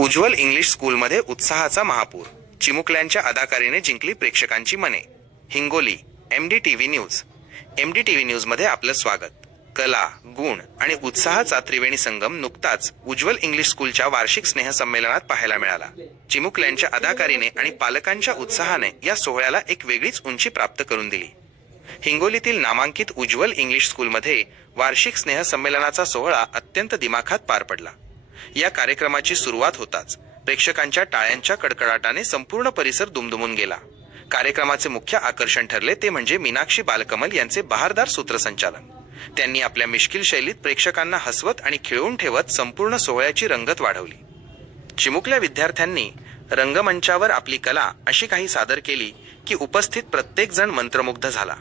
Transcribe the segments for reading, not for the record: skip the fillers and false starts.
उज्ज्वल English स्कूलमध्ये उत्साहाचा महापूर. चिमुकल्यांच्या अदाकारीने जिंकली प्रेक्षकांची मने. हिंगोली. MDTV news. MDTV न्यूजमध्ये आपलं स्वागत. कला, गुण आणि उत्साहाचा त्रिवेणी संगम नुकताच उज्ज्वल इंग्लिश स्कूलच्या वार्षिक स्नेहसंमेलनात पाहायला मिळाला. चिमुकल्यांच्या अदाकारीने आणि पालकांच्या उत्साहाने या सोहळ्याला एक वेगळीच उंची प्राप्त करून दिली. हिंगोलीतील नामांकित उज्ज्वल इंग्लिश स्कूलमध्ये वार्षिक स्नेहसंमेलनाचा सोहळा अत्यंत दिमाखात पार पडला. या कार्यक्रमाची सुरुवात होताच प्रेक्षकांच्या टाळ्यांच्या कडकडाटाने संपूर्ण परिसर दुमदुमून गेला. कार्यक्रमाचे मुख्य आकर्षण ठरले ते म्हणजे मीनाक्षी बालकमल यांचे बहारदार सूत्रसंचालन. त्यांनी आपल्या मिश्किल शैलीत प्रेक्षकांना हसवत आणि खिळवून ठेवत संपूर्ण सोहळ्याची रंगत वाढवली. चिमुकल्या विद्यार्थ्यांनी रंगमंचावर आपली कला अशी काही सादर केली की उपस्थित प्रत्येक जण मंत्रमुग्ध झाला.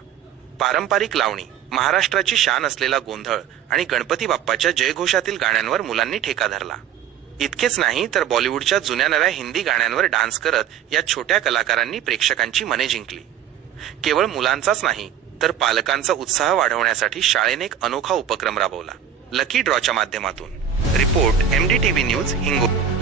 पारंपरिक लावणी, महाराष्ट्राची शान असलेला गोंधळ आणि गणपती बाप्पाच्या जयघोषातील गाण्यांवर मुलांनी ठेका धरला. इतकेच नाही तर बॉलिवूडच्या जुन्या नव्या हिंदी गाण्यांवर डान्स करत या छोट्या कलाकारांनी प्रेक्षकांची मने जिंकली. केवळ मुलांचाच नाही तर पालकांचा उत्साह वाढवण्यासाठी शाळेने एक अनोखा उपक्रम राबवला, लकी ड्रॉच्या माध्यमातून. Report MDTV news, Hingoli.